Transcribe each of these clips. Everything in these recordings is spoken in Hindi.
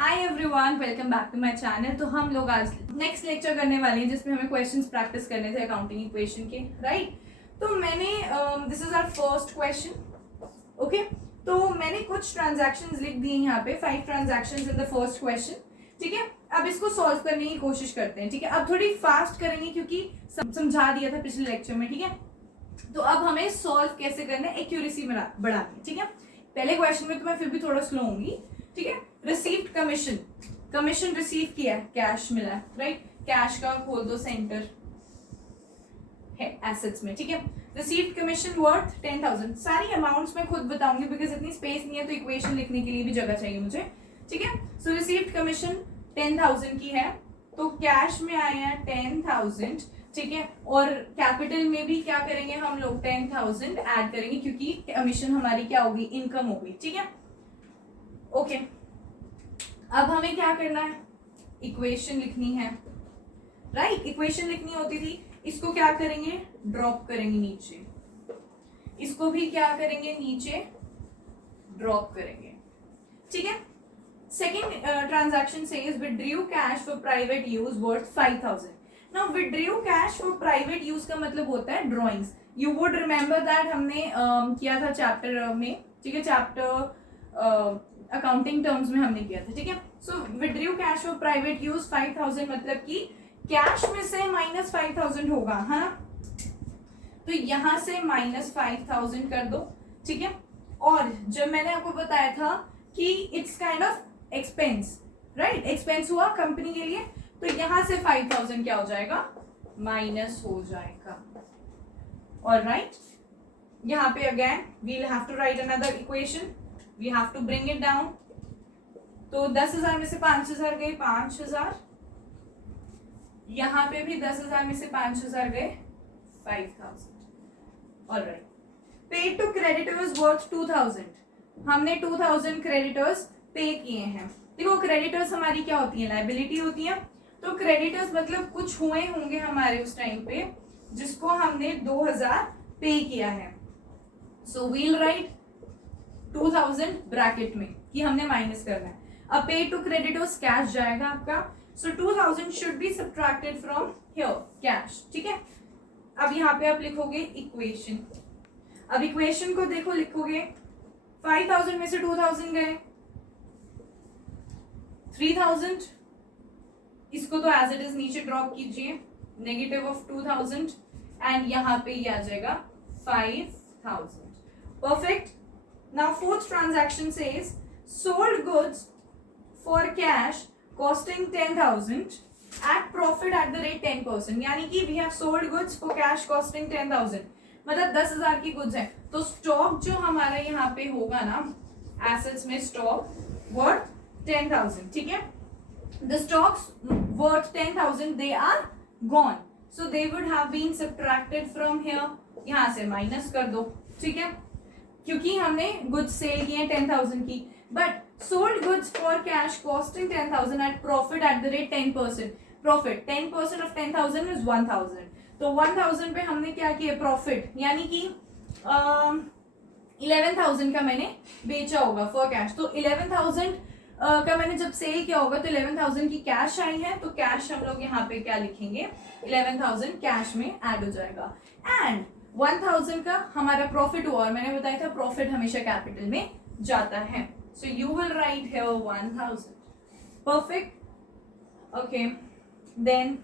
Hi everyone, welcome back to my channel. तो हम लोग आज नेक्स्ट लेक्चर करने वाले हैं जिसमें हमें क्वेश्चंस प्रैक्टिस करने थे अकाउंटिंग इक्वेशन के, राइट। तो मैंने this is our first question, okay. तो मैंने कुछ ट्रांजैक्शंस लिख दिए यहाँ पे, 5 transactions in the first question, ठीक है। अब इसको सॉल्व करने की कोशिश करते हैं, ठीक है। अब थोड़ी फास्ट करेंगे क्योंकि समझा दिया था पिछले लेक्चर में, ठीक है। तो अब हमें सॉल्व कैसे करना है, एक्यूरेसी बढ़ानी, ठीक है। पहले क्वेश्चन में तो मैं फिर भी थोड़ा स्लो होंगी, ठीक है। रिसीव्ड कमीशन, कमीशन रिसीव किया है, कैश मिला है, राइट। कैश का खोल दो सेंटर है एसेट्स में, ठीक है। Received commission worth 10,000। सारी अमाउंट्स मैं खुद बताऊंगी बिकॉज इतनी स्पेस नहीं है, तो इक्वेशन लिखने के लिए भी जगह चाहिए मुझे, ठीक है। सो रिसीव्ड कमीशन 10,000 की है, तो कैश में आए हैं 10,000, ठीक है। और कैपिटल में भी क्या करेंगे हम लोग, 10,000 ऐड करेंगे क्योंकि कमीशन हमारी क्या होगी, इनकम होगी, ठीक है। ओके, अब हमें क्या करना है, इक्वेशन लिखनी है, राइट। इक्वेशन लिखनी होती थी, इसको क्या करेंगे, ड्रॉप करेंगे नीचे, इसको भी क्या करेंगे, नीचे ड्रॉप करेंगे, ठीक है। Second transaction says withdrew cash for private use worth 5,000। Now withdrew cash for private use का मतलब होता है drawings. You would remember that हमने किया था चैप्टर में, ठीक है। चैप्टर अकाउंटिंग टर्म्स में हमने किया था, ठीक है। So withdraw cash for private use 5,000 मतलब कि कैश में से माइनस 5,000 होगा, है ना। तो यहां से माइनस 5,000 कर दो, ठीक है। और जब मैंने आपको बताया था कि it's kind of expense, right, expense हुआ कंपनी के लिए, तो यहां से 5,000 क्या हो जाएगा, माइनस हो जाएगा। और राइट, यहाँ पे again we'll have to write another equation, we have to bring it down. तो 10,000 में से 5,000 गए, 5,000, यहां पे भी 10,000 में से 5,000 गए, 5,000। Alright, paid to creditors worth 2,000, हमने 2,000 क्रेडिटर्स पे किए हैं। देखो क्रेडिटर्स हमारी क्या होती है, लायबिलिटी होती है। तो क्रेडिटर्स मतलब कुछ हुए होंगे हमारे उस टाइम पे जिसको हमने 2,000 पे किया है। सो वील राइट 2,000 ब्रैकेट में कि हमने माइनस करना है। अब पे टू क्रेडिटर्स कैश जाएगा आपका, सो 2,000 should be subtracted from here cash, ठीक है। अब यहाँ पे आप लिखोगे इक्वेशन। अब इक्वेशन को देखो, लिखोगे 5,000 में से 2,000 गए, 3,000, इसको तो एज इट इज नीचे ड्रॉप कीजिए, नेगेटिव ऑफ 2,000, एंड यहाँ पे ये आ जाएगा 5,000। Perfect. Now fourth transaction says sold goods for cash costing 10,000 at profit at the rate 10%, यानी कि we have sold goods for cash costing 10,000, मतलब 10,000 की गुड्स है। तो स्टॉक जो हमारा यहाँ पे होगा ना, एसेट्स में स्टॉक वर्थ 10,000, ठीक है। The stocks worth 10,000 they are gone, so they would have been subtracted from here, यहाँ से माइनस कर दो, ठीक है, क्योंकि हमने गुड्स सेल किए 10,000 की। But sold goods for cash costing 10,000 at profit at the rate 10%, profit 10% of 10,000 is 1,000, तो 1,000 पे हमने क्या किया, प्रॉफिट, यानी कि 11,000 का मैंने बेचा होगा फॉर कैश। तो 11,000 का मैंने जब सेल किया होगा तो 11,000 की कैश आई है, तो कैश हम लोग यहाँ पे क्या लिखेंगे, 11,000 कैश में ऐड हो जाएगा। एंड 1,000 का हमारा प्रॉफिट हुआ, और मैंने बताया था प्रॉफिट हमेशा कैपिटल में जाता है, so you will write here 1,000। Perfect. Okay, then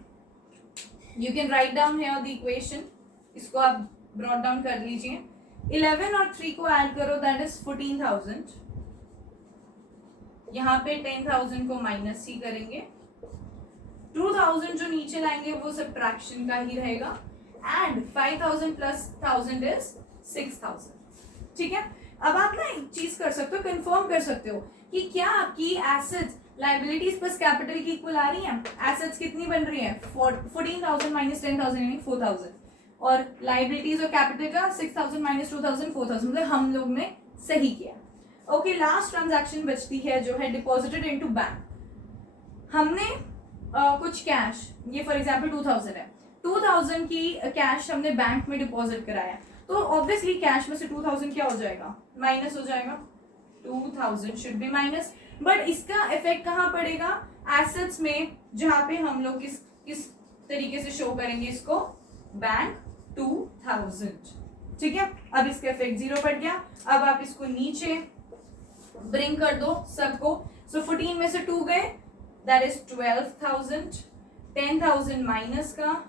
you can write down here the equation, इसको आप ब्रॉट डाउन कर लीजिए। 11 और 3 को ऐड करो, दैट इज 14,000। यहाँ पे 10,000 को माइनस ही करेंगे, 2,000 जो नीचे लाएंगे वो सब्ट्रैक्शन का ही रहेगा, एंड 5,000 प्लस 1,000 इज 6,000, ठीक है। अब आप ना एक चीज कर सकते हो, कंफर्म कर सकते हो कि क्या आपकी एसेट्स लायबिलिटीज प्लस कैपिटल की इक्वल आ रही है। एसेट्स कितनी बन रही है, 14,000 माइनस 10,000 यानी 4,000, और लायबिलिटीज और कैपिटल का 6,000 माइनस 2,000 4,000, मतलब हम लोग ने सही किया। ओके, लास्ट ट्रांजैक्शन बचती है जो है डिपॉजिटेड इनटू बैंक। हमने कुछ कैश, ये फॉर एग्जांपल 2,000 है, 2,000 की कैश हमने बैंक में डिपॉजिट कराया, तो ऑब्वियसली कैश में से 2,000 क्या हो जाएगा, माइनस हो जाएगा, 2,000 शुड बी माइनस। बट इसका इफेक्ट कहाँ पड़ेगा, एसेट्स में, जहां पे हम लोग किस तरीके से शो करेंगे इसको, बैंक 2000, ठीक है। अब इसका इफेक्ट 0 पड़ गया। अब आप इसको नीचे ब्रिंग कर दो सबको। सो 14 में से 2 गए, दैट इज 12,000, 10,000 माइनस का,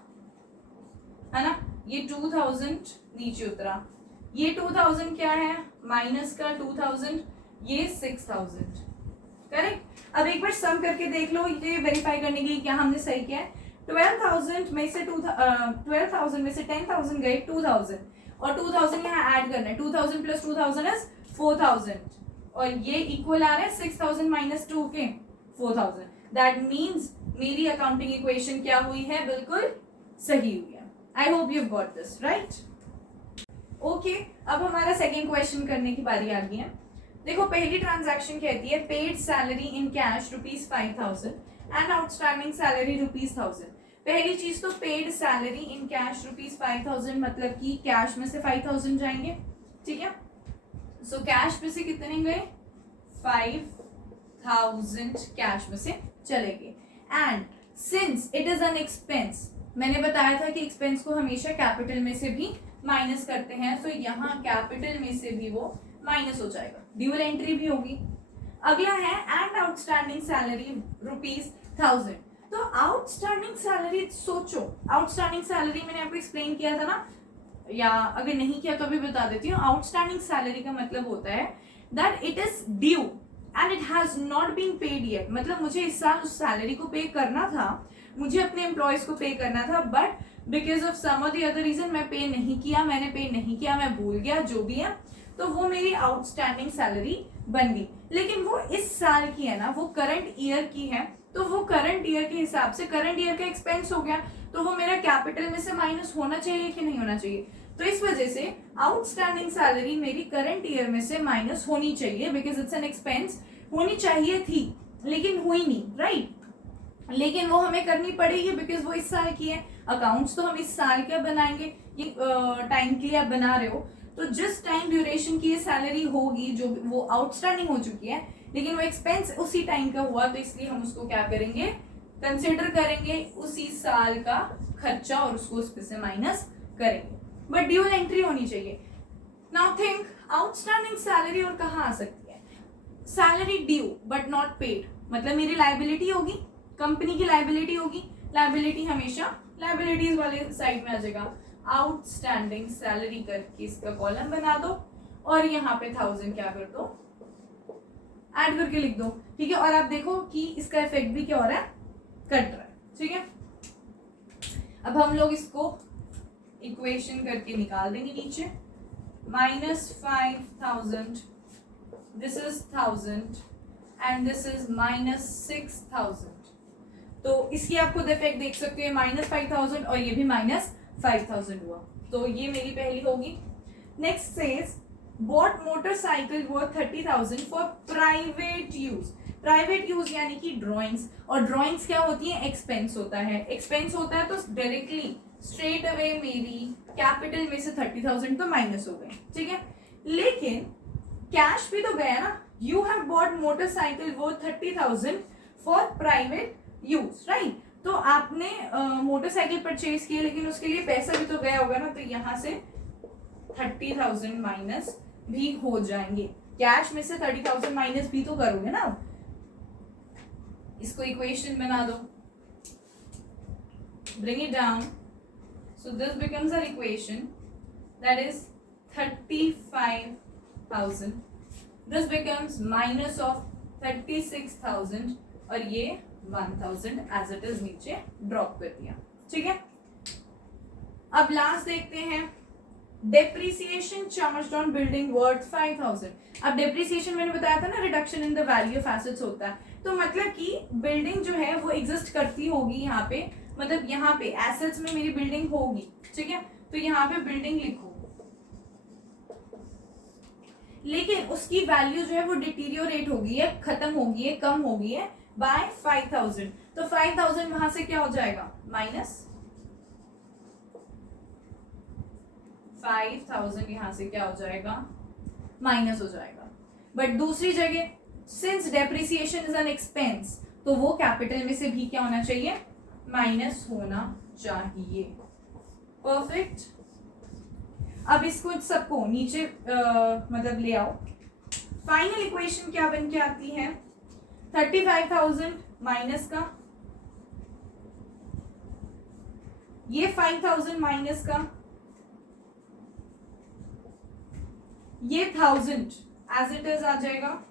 है ना, ये 2000 नीचे उतरा, ये 2000 क्या है, माइनस का 2000, ये 6000, करेक्ट। अब एक बार सम करके देख लो, ये वेरीफाई करने के लिए क्या हमने सही किया है। 12,000 में से 12,000 में से 10,000 गए, 2000, और 2000 यहाँ ऐड करना है, 2000 प्लस 2000 इज 4000, और ये इक्वल आ रहा है 6000 माइनस 2 के 4000। दैट मीन्स मेरी अकाउंटिंग इक्वेशन क्या हुई है, बिल्कुल सही हुई है। I hope you got this right. Okay, अब हमारा सेकेंड क्वेश्चन करने की बारी आ गई है। देखो, पहली ट्रांजैक्शन कहती है paid salary in cash ₹5,000 and outstanding salary ₹1000। पहली चीज तो पेड सैलरी इन कैश ₹5,000, मतलब कि कैश में से 5,000 जाएंगे, ठीक है। सो कैश में से कितने गए, 5,000 कैश में से चले गए। And since it is an expense, मैंने बताया था कि एक्सपेंस को हमेशा कैपिटल में से भी माइनस करते हैं, तो यहाँ कैपिटल में से भी वो माइनस हो जाएगा, ड्यूअल एंट्री भी होगी। अगला है एंड आउटस्टैंडिंग सैलरी ₹1000। तो आउटस्टैंडिंग सैलरी, सोचो, आउटस्टैंडिंग सैलरी मैंने आपको एक्सप्लेन किया था ना, या अगर नहीं किया तो अभी बता देती हूँ। आउटस्टैंडिंग सैलरी का मतलब होता है that it is due and it has not been paid yet, मतलब मुझे इस साल उस सैलरी को पे करना था, मुझे अपने एम्प्लॉयज को पे करना था, but because of some of the other reason मैं पे नहीं किया, मैं भूल गया, जो भी है, तो वो मेरी आउटस्टैंडिंग सैलरी बन गई। लेकिन वो इस साल की है ना, वो करंट ईयर की है, तो वो करंट ईयर के हिसाब से करंट ईयर का एक्सपेंस हो गया, तो वो मेरा कैपिटल में से माइनस होना चाहिए कि नहीं होना चाहिए। तो इस वजह से आउटस्टैंडिंग सैलरी मेरी करंट ईयर में से माइनस होनी चाहिए, बिकॉज इट्स एन एक्सपेंस, होनी चाहिए थी लेकिन हुई नहीं, राइट। लेकिन वो हमें करनी पड़ेगी बिकॉज वो इस साल की है। अकाउंट्स तो हम इस साल का बनाएंगे, ये टाइम के लिए आप बना रहे हो, तो जिस टाइम ड्यूरेशन की ये सैलरी होगी जो वो आउटस्टैंडिंग हो चुकी है, लेकिन वो एक्सपेंस उसी टाइम का हुआ, तो इसलिए हम उसको क्या करेंगे, कंसिडर करेंगे उसी साल का खर्चा और उसको उसमें से माइनस करेंगे, बट ड्यूअल एंट्री होनी चाहिए। नाउ थिंक, आउटस्टैंडिंग सैलरी और कहाँ आ सकती है, salary due but not paid, मतलब मेरी लाइबिलिटी होगी, कंपनी की लाइबिलिटी होगी, लाइबिलिटी हमेशा लाइबिलिटीज वाले साइड में आ जाएगा। आउटस्टैंडिंग सैलरी करके इसका कॉलम बना दो और यहाँ पे 1000 क्या कर दो, ऐड करके लिख दो, ठीक है। और आप देखो कि इसका इफेक्ट भी क्या हो रहा है, कट रहा है, ठीक है। अब हम लोग इसको इक्वेशन करके निकाल देंगे नीचे, -5,000, this is 1000 and this is -6,000। तो इसकी आप खुद इफेक्ट देख सकते हैं, -5,000 और ये भी -5,000 हुआ, तो ये मेरी पहली होगी। Next says bought motorcycle worth 30,000 for private use. Private use यानी कि ड्राइंग्स, और ड्राइंग्स क्या होती है, एक्सपेंस होता है, एक्सपेंस होता है तो डायरेक्टली स्ट्रेट अवे मेरी कैपिटल में से 30,000 तो माइनस हो गए, ठीक है। लेकिन कैश भी तो गया ना, you have bought motorcycle worth 30,000 for private use, right. तो आपने मोटरसाइकिल परचेज किया, लेकिन उसके लिए पैसा भी तो गया होगा ना, तो यहां से 30,000 माइनस भी हो जाएंगे, कैश में से 30,000 माइनस भी तो करोगे ना। इसको इक्वेशन बना दो, bring it down, so this becomes our equation, that is 35,000, this becomes minus of 36,000 और ये 1,000 as it is नीचे ड्रॉप कर दिया, ठीक है। अब लास्ट देखते हैं, depreciation charged on building worth 5,000। अब डेप्रिसिएशन मैंने बताया था ना, reduction in the value of assets होता है, तो मतलब कि बिल्डिंग जो है वो एग्जिस्ट करती होगी यहाँ पे, मतलब यहाँ पे एसेट्स में मेरी बिल्डिंग होगी, ठीक है। तो यहाँ पे बिल्डिंग लिखो, लेकिन उसकी वैल्यू जो है वो डिटीरियोरेट होगी है, खत्म होगी है, कम होगी है बाय 5,000। तो 5,000 वहां से क्या हो जाएगा, माइनस 5,000 यहां से क्या हो जाएगा, माइनस हो जाएगा। बट दूसरी जगह since depreciation is an expense, तो वो कैपिटल में से भी क्या होना चाहिए, माइनस होना चाहिए। परफेक्ट। अब इसको सबको नीचे मतलब ले आओ। फाइनल इक्वेशन क्या बन के आती है, 35,000 माइनस का, ये 5,000 माइनस का, ये 1000 एज इट इज आ जाएगा,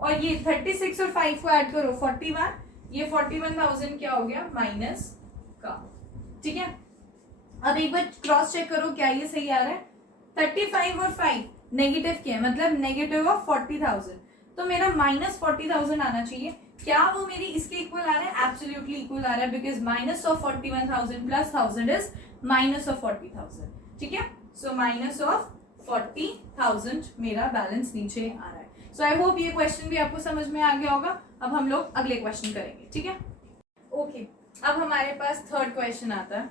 और ये 36 और 5 को ऐड करो 41, ये 41,000 क्या हो गया माइनस का। ठीक है, अब एक बार क्रॉस चेक करो क्या ये सही आ रहा है। 35 और 5 नेगेटिव क्या है, मतलब नेगेटिव ऑफ 40,000, तो मेरा माइनस 40,000 आना चाहिए। क्या वो मेरी इसके इक्वल आ रहा है, एब्सोल्युटली इक्वल आ रहा है, because minus of 41,000 plus 1000 is minus of 40,000। ठीक है, सो माइनस ऑफ 40,000 मेरा बैलेंस नीचे आ रहा है। सो आई होप ये क्वेश्चन भी आपको समझ में आ गया होगा। अब हम लोग अगले क्वेश्चन करेंगे। ठीक है, ओके। अब हमारे पास थर्ड क्वेश्चन आता है।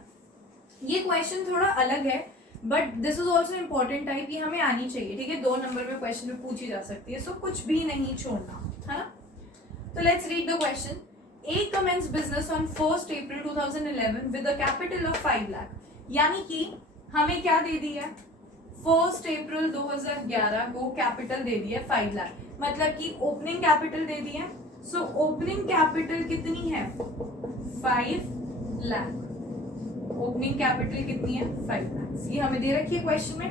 ये क्वेश्चन थोड़ा अलग है, but this is also important type, ये हमें आनी चाहिए। ठीक है, 2 नंबर में क्वेश्चन में पूछी जा सकती है, सो कुछ भी नहीं छोड़ना, है ना। तो let's read the question. A commences business on 1 April 2011 with a capital of 5 lakh. यानी कि हमें क्या दे दिया है, 1 अप्रैल 2011 को कैपिटल दे दिया 5 लाख, मतलब कि ओपनिंग कैपिटल दे दिया। सो ओपनिंग कैपिटल कितनी है, 5 लाख। ओपनिंग कैपिटल कितनी है, 5 लाख, ये हमें दे रखी है क्वेश्चन में।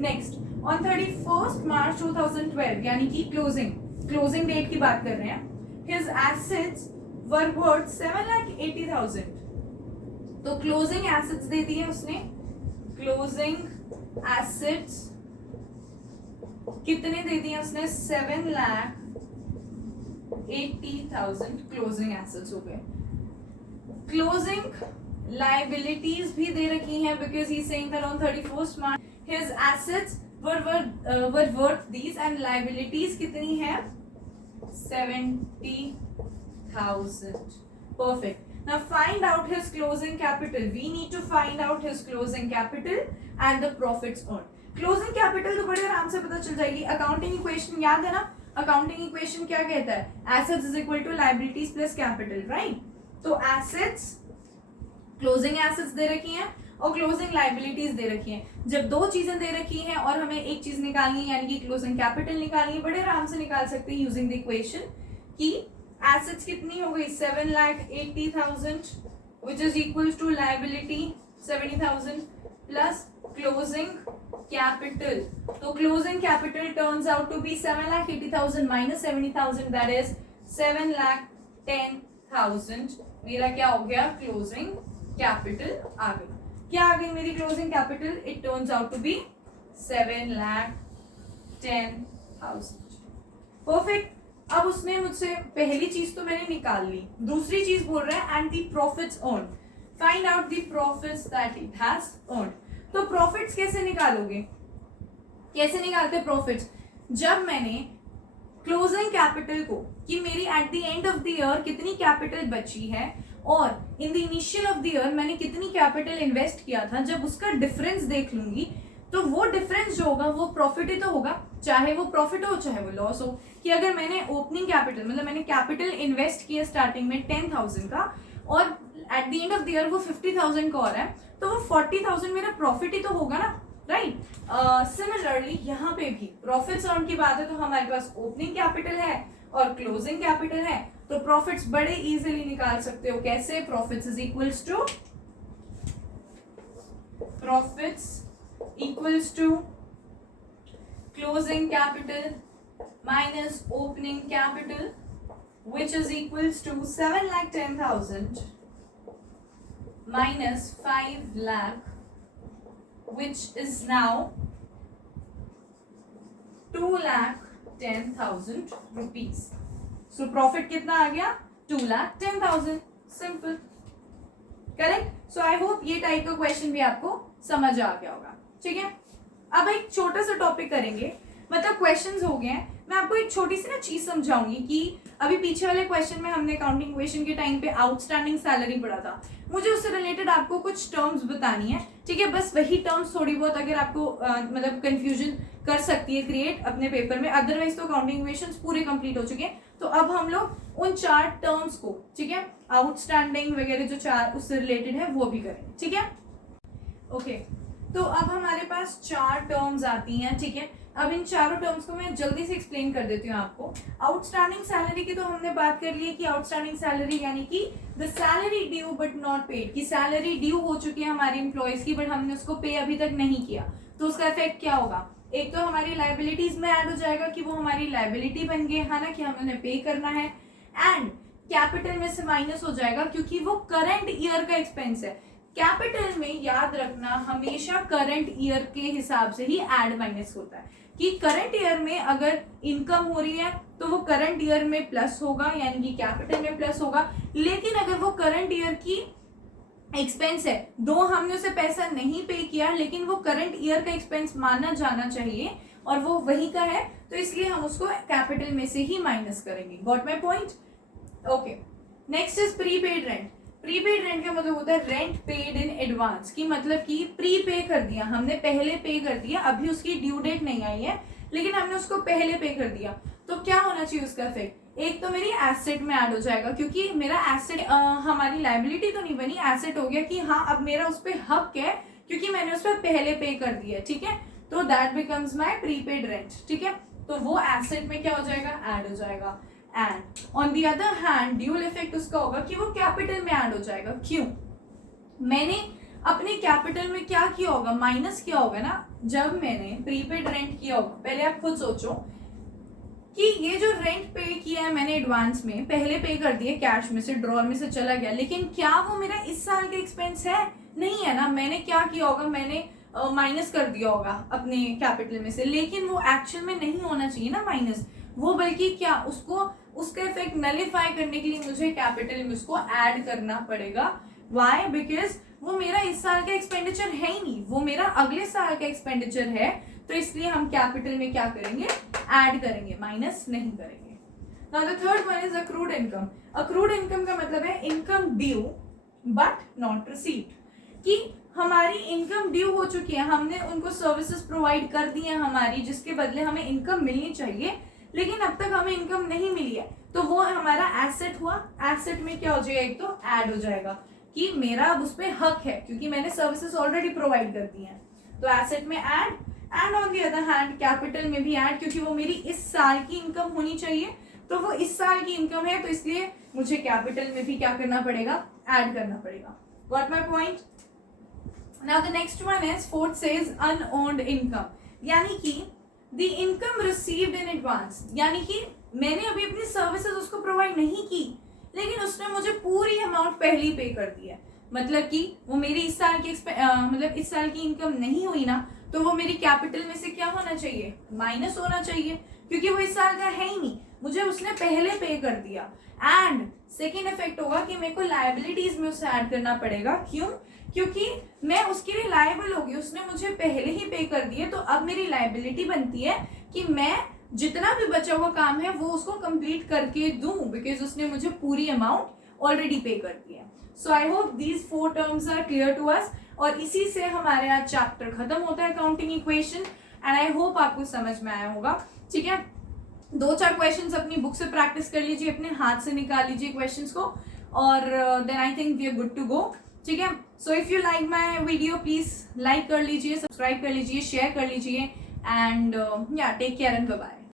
नेक्स्ट, ऑन 31 मार्च 2012, यानी कि क्लोजिंग डेट की बात कर रहे हैं, हिज एसेट्स वर वर्थ 7,80,000। तो क्लोजिंग एसेट्स दे दिए उसने, क्लोजिंग एसेट्स कितने दे दिए उसने, 7,80,000 क्लोजिंग एसेट्स हो गए। क्लोजिंग लाइबिलिटीज भी दे रखी हैं, because he saying that on 31 March his assets were worth these and liabilities कितनी है, 70,000। Perfect. Now find out his closing capital. We need to find out his closing capital and the profits earned. Closing capital तो बड़े आराम से पता चल जाएगी। अकाउंटिंग इक्वेशन याद है ना, अकाउंटिंग इक्वेशन क्या कहता है, assets is equal to liabilities plus capital, right. तो एसेट्स, क्लोजिंग एसेट्स दे रखी हैं और क्लोजिंग लाइबिलिटीज दे रखी हैं। जब 2 चीजें दे रखी हैं और हमें एक चीज निकालनी है, यानी कि क्लोजिंग कैपिटल निकालनी है, बड़े आराम से निकाल सकते हैं यूजिंग द इक्वेशन कि एसेट्स कितनी हो गई, 7,80,000 which is equal to liability 70,000 plus closing capital. तो closing capital turns out to be 7,80,000 minus 70,000, that is 7,10,000। मेरा क्या हो गया, क्लोजिंग कैपिटल आ गई। क्या आ गई मेरी closing capital, it turns out to be 7,10,000। Perfect. अब उसने मुझसे पहली चीज तो मैंने निकाल ली, दूसरी चीज बोल रहा है and the profits earned, find out the profits that it has earned. तो प्रॉफिट्स कैसे निकालोगे, कैसे निकालते प्रॉफिट्स, जब मैंने क्लोजिंग कैपिटल को कि मेरी at the end of the year कितनी कैपिटल बची है और in the initial of the year मैंने कितनी कैपिटल इन्वेस्ट किया था, जब उसका डिफरेंस देख लूंगी तो वो डिफरेंस जो होगा वो प्रॉफिट ही तो होगा, चाहे वो प्रॉफिट हो चाहे वो लॉस हो। कि अगर मैंने ओपनिंग कैपिटल मतलब मैंने कैपिटल इन्वेस्ट किया स्टार्टिंग में 10,000 का और at the end of the year वो 50,000 का हो रहा है, तो वो 40,000 मेरा प्रॉफिट ही तो होगा ना, राइट। सिमिलरली यहाँ पे भी प्रॉफिट्स अर्न की बात है तो हमारे पास ओपनिंग कैपिटल है और क्लोजिंग कैपिटल है, तो प्रॉफिट्स बड़े इजीली निकाल सकते हो। कैसे, profits is equals to closing capital minus opening capital, which is equals to 7,10,000 minus 5 lakh, which is now 2,10,000 rupees. So profit कितना आ गया, 2,10,000, simple, correct. So I hope ये टाइप का क्वेश्चन भी आपको समझ आ गया होगा। ठीक है, अब एक छोटा सा टॉपिक करेंगे, मतलब क्वेश्चंस हो गए हैं। मैं आपको एक छोटी सी ना चीज समझाऊंगी कि अभी पीछे वाले क्वेश्चन में हमने अकाउंटिंग इक्वेशन के टाइम पे आउटस्टैंडिंग सैलरी पढ़ा था, मुझे उससे रिलेटेड आपको कुछ टर्म्स बतानी है। ठीक है, बस वही टर्म्स थोड़ी बहुत अगर आपको मतलब कंफ्यूजन कर सकती है क्रिएट अपने पेपर में, अदरवाइज तो अकाउंटिंग इक्वेशंस पूरे कंप्लीट हो चुके हैं। तो अब हम लोग उन 4 टर्म्स को, ठीक है, आउटस्टैंडिंग वगैरह जो 4 उससे रिलेटेड है वो भी करेंगे, ठीक है। ओके, तो अब हमारे पास 4 टर्म्स आती हैं, ठीक है। अब इन चारों टर्म्स को मैं जल्दी से एक्सप्लेन कर देती हूँ आपको। आउटस्टैंडिंग सैलरी की तो हमने बात कर ली है कि आउटस्टैंडिंग सैलरी यानी कि the salary due but not paid, की सैलरी ड्यू हो चुकी है हमारी एम्प्लॉयज की बट हमने उसको पे अभी तक नहीं किया, तो उसका इफेक्ट क्या होगा? एक तो हमारी लाइबिलिटीज में ऐड हो जाएगा कि वो हमारी लाइबिलिटी बन गई है ना, कि हमें उन्हें पे करना है, एंड कैपिटल में से माइनस हो जाएगा क्योंकि वो करंट ईयर का एक्सपेंस है। कैपिटल में याद रखना हमेशा करंट ईयर के हिसाब से ही ऐड माइनस होता है, कि करंट ईयर में अगर इनकम हो रही है तो वो करंट ईयर में प्लस होगा, यानी कि कैपिटल में प्लस होगा। लेकिन अगर वो करंट ईयर की एक्सपेंस है, दो हमने उसे पैसा नहीं पे किया लेकिन वो करंट ईयर का एक्सपेंस माना जाना चाहिए और वो वही का है, तो इसलिए हम उसको कैपिटल में से ही माइनस करेंगे। Got my point? Okay, next is prepaid rent. Prepaid rent का मतलब होता है रेंट पेड इन एडवांस, की मतलब कि प्री पे कर दिया हमने, पहले पे कर दिया, अभी उसकी ड्यू डेट नहीं आई है लेकिन हमने उसको पहले पे कर दिया। तो क्या होना चाहिए उसका इफेक्ट? एक तो मेरी एसेट में ऐड हो जाएगा क्योंकि मेरा एसेट हमारी लाइबिलिटी तो नहीं बनी, एसेट हो गया कि हाँ अब मेरा उस पर हक है क्योंकि मैंने उस पर पहले पे कर दिया, ठीक है। तो that becomes my prepaid rent, ठीक है। तो वो एसेट में क्या हो जाएगा? ऐड हो जाएगा। And on the other hand dual effect उसका होगा कि वो कैपिटल में ऐड हो जाएगा। क्यों? मैंने अपने कैपिटल में क्या किया होगा? माइनस किया होगा ना, जब मैंने प्रीपेड रेंट किया होगा। पहले आप खुद सोचो कि ये जो रेंट पे किया है मैंने एडवांस में, पहले पे कर दिया कैश में से, ड्रॉर में से चला गया, लेकिन क्या वो मेरा इस साल का एक्सपेंस है? नहीं है ना। मैंने क्या किया होगा? मैंने माइनस कर दिया होगा अपने कैपिटल में से, लेकिन वो एक्चुअल में नहीं होना चाहिए ना माइनस, वो बल्कि क्या, उसको उसका इफेक्ट नलिफाई करने के लिए मुझे कैपिटल में उसको ऐड करना पड़ेगा। वाई? बिकॉज वो मेरा इस साल का एक्सपेंडिचर है ही नहीं, वो मेरा अगले साल का एक्सपेंडिचर है, तो इसलिए हम कैपिटल में क्या करेंगे? ऐड करेंगे, माइनस नहीं करेंगे। Now the third one is accrued income. Accrued income का मतलब है income due but not received, कि हमारी इनकम ड्यू हो चुकी है, हमने उनको सर्विसेज प्रोवाइड कर दी है हमारी, जिसके बदले हमें इनकम मिलनी चाहिए, लेकिन अब तक हमें इनकम नहीं मिली है, तो वो हमारा एसेट हुआ। एसेट में क्या हो जाएगा? एक तो ऐड हो जाएगा कि मेरा अब उस पर हक है क्योंकि मैंने सर्विसेज ऑलरेडी प्रोवाइड कर दी हैं, तो एसेट में add. And on the other hand capital में भी ऐड, क्योंकि वो मेरी इस साल की इनकम होनी चाहिए, तो वो इस साल की इनकम है, तो इसलिए मुझे कैपिटल में भी क्या करना पड़ेगा? ऐड करना पड़ेगा। Got my point? Now the next one is fourth says unearned income, यानी कि the income received in advance, यानी कि मैंने अभी अपनी सर्विसेज उसको प्रोवाइड नहीं की लेकिन उसने मुझे पूरी अमाउंट पहले ही पे कर दिया, मतलब कि वो मेरी इस साल की मतलब इस साल की इनकम नहीं हुई ना, तो वो मेरी कैपिटल में से क्या होना चाहिए? माइनस होना चाहिए, क्योंकि वो इस साल का है ही नहीं, मुझे उसने पहले पे कर दिया। एंड सेकेंड इफेक्ट होगा कि मेरे को लाइबिलिटीज में उसे ऐड करना पड़ेगा। क्यों? क्योंकि मैं उसके लिए लायबल होगी, उसने मुझे पहले ही पे कर दिए, तो अब मेरी लाइबिलिटी बनती है कि मैं जितना भी बचा हुआ काम है वो उसको कंप्लीट करके दूं, बिकॉज उसने मुझे पूरी अमाउंट ऑलरेडी पे कर दी है। So I hope these 4 terms are clear to us, और इसी से हमारे आज चैप्टर खत्म होता है accounting equation, and I hope आपको समझ में आया होगा, ठीक है। 2-4 क्वेश्चंस अपनी बुक से प्रैक्टिस कर लीजिए, अपने हाथ से निकाल लीजिए क्वेश्चंस को, और then I think we are good to go, ठीक है। So if you like my video please like कर लीजिए, सब्सक्राइब कर लीजिए, शेयर कर लीजिए, एंड या take care and bye bye.